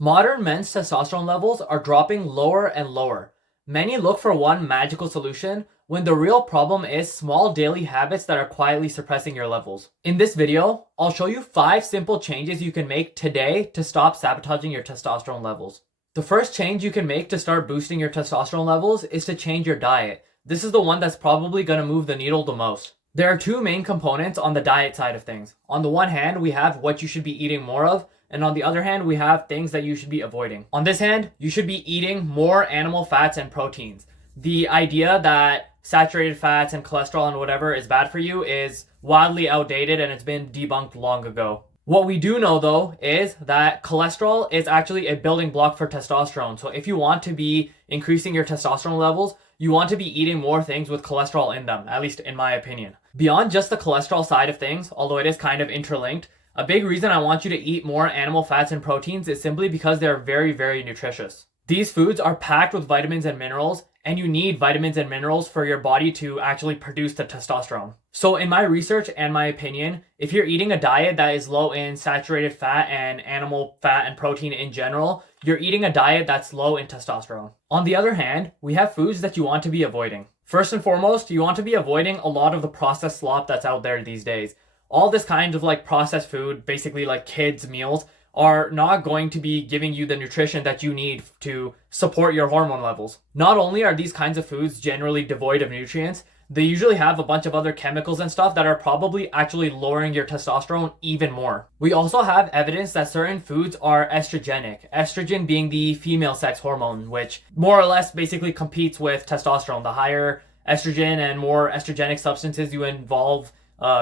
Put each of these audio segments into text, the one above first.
Modern men's testosterone levels are dropping lower and lower. Many look for one magical solution when the real problem is small daily habits that are quietly suppressing your levels. In this video, I'll show you 5 simple changes you can make today to stop sabotaging your testosterone levels. The first change you can make to start boosting your testosterone levels is to change your diet. This is the one that's probably going to move the needle the most. There are 2 main components on the diet side of things. On the one hand, we have what you should be eating more of, and on the other hand, we have things that you should be avoiding. On this hand, you should be eating more animal fats and proteins. The idea that saturated fats and cholesterol and whatever is bad for you is wildly outdated and it's been debunked long ago. What we do know though is that cholesterol is actually a building block for testosterone. So if you want to be increasing your testosterone levels, you want to be eating more things with cholesterol in them, at least in my opinion. Beyond just the cholesterol side of things, although it is kind of interlinked, a big reason I want you to eat more animal fats and proteins is simply because they're very, very nutritious. These foods are packed with vitamins and minerals, and you need vitamins and minerals for your body to actually produce the testosterone. So in my research and my opinion, if you're eating a diet that is low in saturated fat and animal fat and protein in general, you're eating a diet that's low in testosterone. On the other hand, we have foods that you want to be avoiding. First and foremost, you want to be avoiding a lot of the processed slop that's out there these days. All this kind of like processed food, basically like kids' meals, are not going to be giving you the nutrition that you need to support your hormone levels. Not only are these kinds of foods generally devoid of nutrients, they usually have a bunch of other chemicals and stuff that are probably actually lowering your testosterone even more. We also have evidence that certain foods are estrogenic. Estrogen being the female sex hormone, which more or less basically competes with testosterone. The higher estrogen and more estrogenic substances you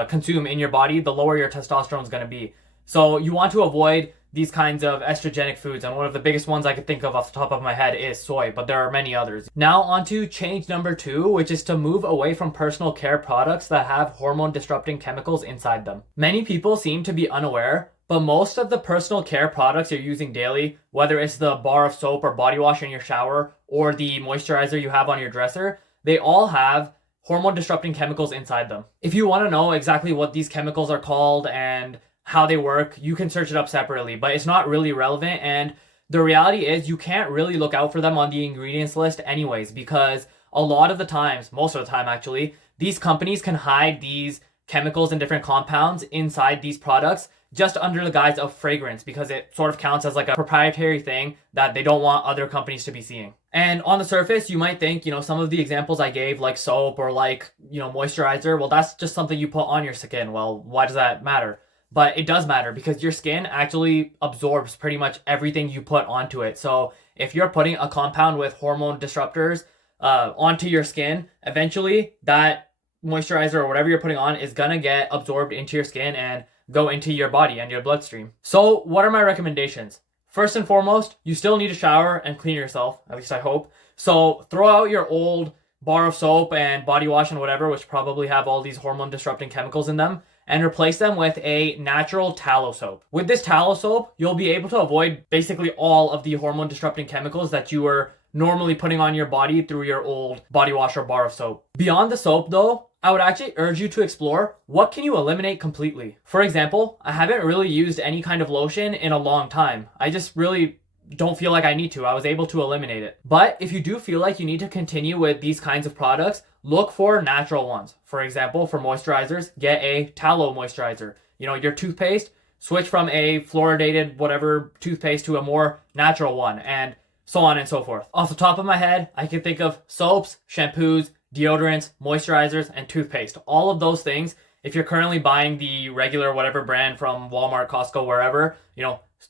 consume in your body, the lower your testosterone is going to be. So you want to avoid these kinds of estrogenic foods, and one of the biggest ones I could think of off the top of my head is soy, but there are many others. Now on to change number 2, which is to move away from personal care products that have hormone disrupting chemicals inside them. Many people seem to be unaware, but most of the personal care products you're using daily, whether it's the bar of soap or body wash in your shower or the moisturizer you have on your dresser, they all have hormone disrupting chemicals inside them. If you want to know exactly what these chemicals are called and how they work, you can search it up separately, but it's not really relevant, and the reality is you can't really look out for them on the ingredients list anyways, because a lot of the times, most of the time actually, these companies can hide these chemicals and different compounds inside these products just under the guise of fragrance, because it sort of counts as like a proprietary thing that they don't want other companies to be seeing. And on the surface, you might think, some of the examples I gave, like soap or like, moisturizer, well, that's just something you put on your skin. Well, why does that matter? But it does matter because your skin actually absorbs pretty much everything you put onto it. So if you're putting a compound with hormone disruptors onto your skin, eventually that moisturizer or whatever you're putting on is going to get absorbed into your skin and go into your body and your bloodstream. So what are my recommendations? First and foremost, you still need to shower and clean yourself, at least I hope. So throw out your old bar of soap and body wash and whatever, which probably have all these hormone disrupting chemicals in them, and replace them with a natural tallow soap. With this tallow soap, you'll be able to avoid basically all of the hormone disrupting chemicals that you were normally putting on your body through your old body wash or bar of soap. Beyond the soap though, I would actually urge you to explore what can you eliminate completely. For example, I haven't really used any kind of lotion in a long time. I just really don't feel like I need to. I was able to eliminate it. But if you do feel like you need to continue with these kinds of products, look for natural ones. For example, for moisturizers, get a tallow moisturizer. Your toothpaste, switch from a fluoridated whatever toothpaste to a more natural one, and so on and so forth. Off the top of my head, I can think of soaps, shampoos, deodorants, moisturizers, and toothpaste. All of those things, if you're currently buying the regular whatever brand from Walmart, Costco, wherever,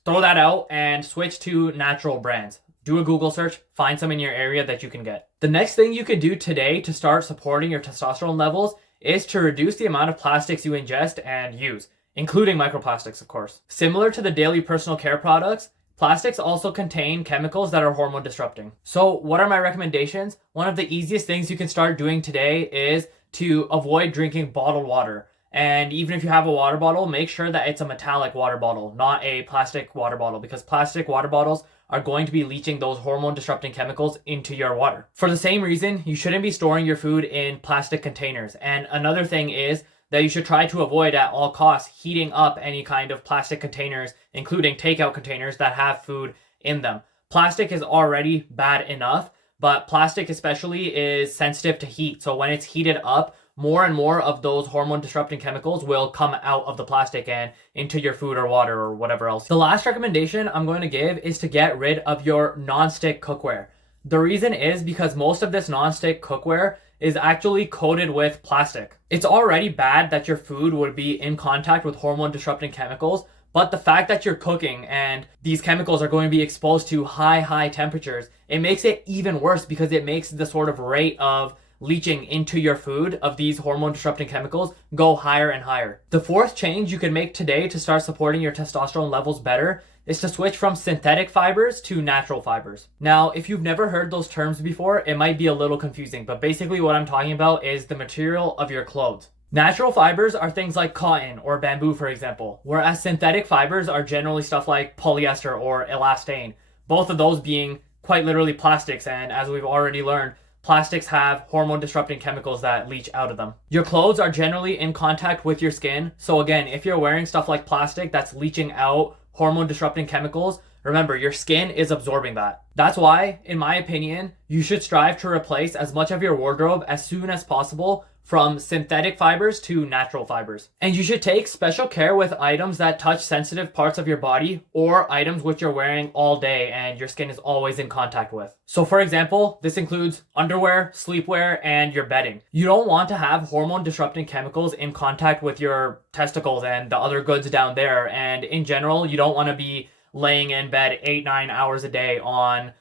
throw that out and switch to natural brands. Do a Google search, find some in your area that you can get. The next thing you could do today to start supporting your testosterone levels is to reduce the amount of plastics you ingest and use, including microplastics, of course. Similar to the daily personal care products, plastics also contain chemicals that are hormone disrupting. So what are my recommendations? One of the easiest things you can start doing today is to avoid drinking bottled water. And even if you have a water bottle, make sure that it's a metallic water bottle, not a plastic water bottle, because plastic water bottles are going to be leaching those hormone disrupting chemicals into your water. For the same reason, you shouldn't be storing your food in plastic containers. And another thing is that you should try to avoid at all costs heating up any kind of plastic containers, including takeout containers that have food in them. Plastic is already bad enough, but plastic especially is sensitive to heat. So when it's heated up, more and more of those hormone disrupting chemicals will come out of the plastic and into your food or water or whatever else. The last recommendation I'm going to give is to get rid of your non-stick cookware. The reason is because most of this non-stick cookware is actually coated with plastic. It's already bad that your food would be in contact with hormone disrupting chemicals, but the fact that you're cooking and these chemicals are going to be exposed to high temperatures, it makes it even worse because it makes the sort of rate of leaching into your food of these hormone disrupting chemicals go higher and higher. The fourth change you can make today to start supporting your testosterone levels better is to switch from synthetic fibers to natural fibers. Now, if you've never heard those terms before, it might be a little confusing, but basically what I'm talking about is the material of your clothes. Natural fibers are things like cotton or bamboo, for example, whereas synthetic fibers are generally stuff like polyester or elastane, both of those being quite literally plastics, and as we've already learned, plastics have hormone disrupting chemicals that leach out of them. Your clothes are generally in contact with your skin, so again, if you're wearing stuff like plastic that's leaching out hormone disrupting chemicals, remember, your skin is absorbing that. That's why, in my opinion, you should strive to replace as much of your wardrobe as soon as possible from synthetic fibers to natural fibers. And you should take special care with items that touch sensitive parts of your body or items which you're wearing all day and your skin is always in contact with. So for example, this includes underwear, sleepwear, and your bedding. You don't want to have hormone disrupting chemicals in contact with your testicles and the other goods down there. And in general, you don't want to be laying in bed 8-9 hours a day on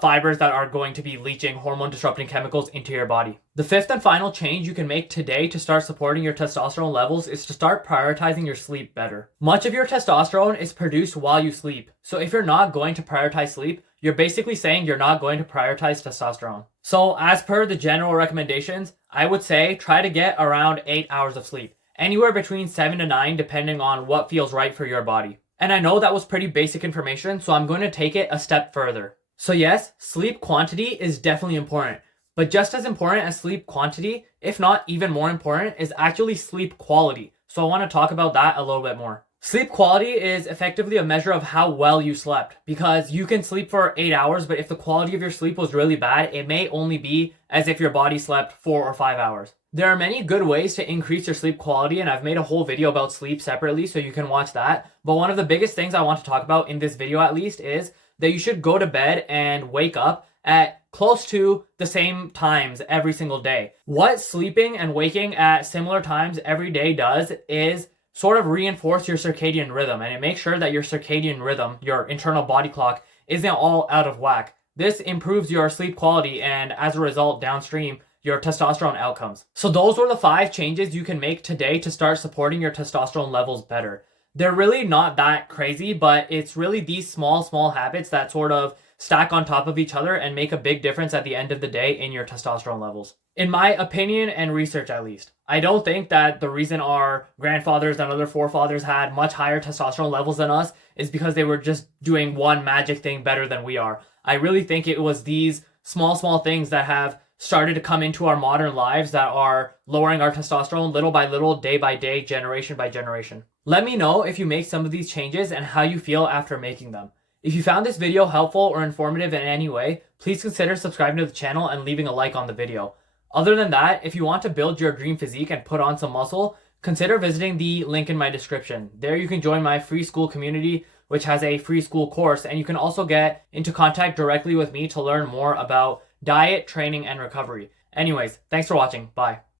fibers that are going to be leaching hormone disrupting chemicals into your body. The fifth and final change you can make today to start supporting your testosterone levels is to start prioritizing your sleep better. Much of your testosterone is produced while you sleep. So if you're not going to prioritize sleep, you're basically saying you're not going to prioritize testosterone. So as per the general recommendations, I would say try to get around 8 hours of sleep. Anywhere between 7 to 9 depending on what feels right for your body. And I know that was pretty basic information, so I'm going to take it a step further. So yes, sleep quantity is definitely important, but just as important as sleep quantity, if not even more important, is actually sleep quality. So I want to talk about that a little bit more. Sleep quality is effectively a measure of how well you slept, because you can sleep for 8 hours, but if the quality of your sleep was really bad, it may only be as if your body slept 4 or 5 hours. There are many good ways to increase your sleep quality, and I've made a whole video about sleep separately, so you can watch that. But one of the biggest things I want to talk about in this video at least is that you should go to bed and wake up at close to the same times every single day. What sleeping and waking at similar times every day does is sort of reinforce your circadian rhythm, and it makes sure that your circadian rhythm, your internal body clock, isn't all out of whack. This improves your sleep quality and as a result, downstream, your testosterone outcomes. So those were the 5 changes you can make today to start supporting your testosterone levels better. They're really not that crazy, but it's really these small habits that sort of stack on top of each other and make a big difference at the end of the day in your testosterone levels. In my opinion and research at least, I don't think that the reason our grandfathers and other forefathers had much higher testosterone levels than us is because they were just doing one magic thing better than we are. I really think it was these small things that have started to come into our modern lives that are lowering our testosterone little by little, day by day, generation by generation. Let me know if you make some of these changes and how you feel after making them. If you found this video helpful or informative in any way, please consider subscribing to the channel and leaving a like on the video. Other than that, if you want to build your dream physique and put on some muscle, consider visiting the link in my description. There you can join my free Skool community, which has a free Skool course, and you can also get into contact directly with me to learn more about diet, training, and recovery. Anyways, thanks for watching. Bye.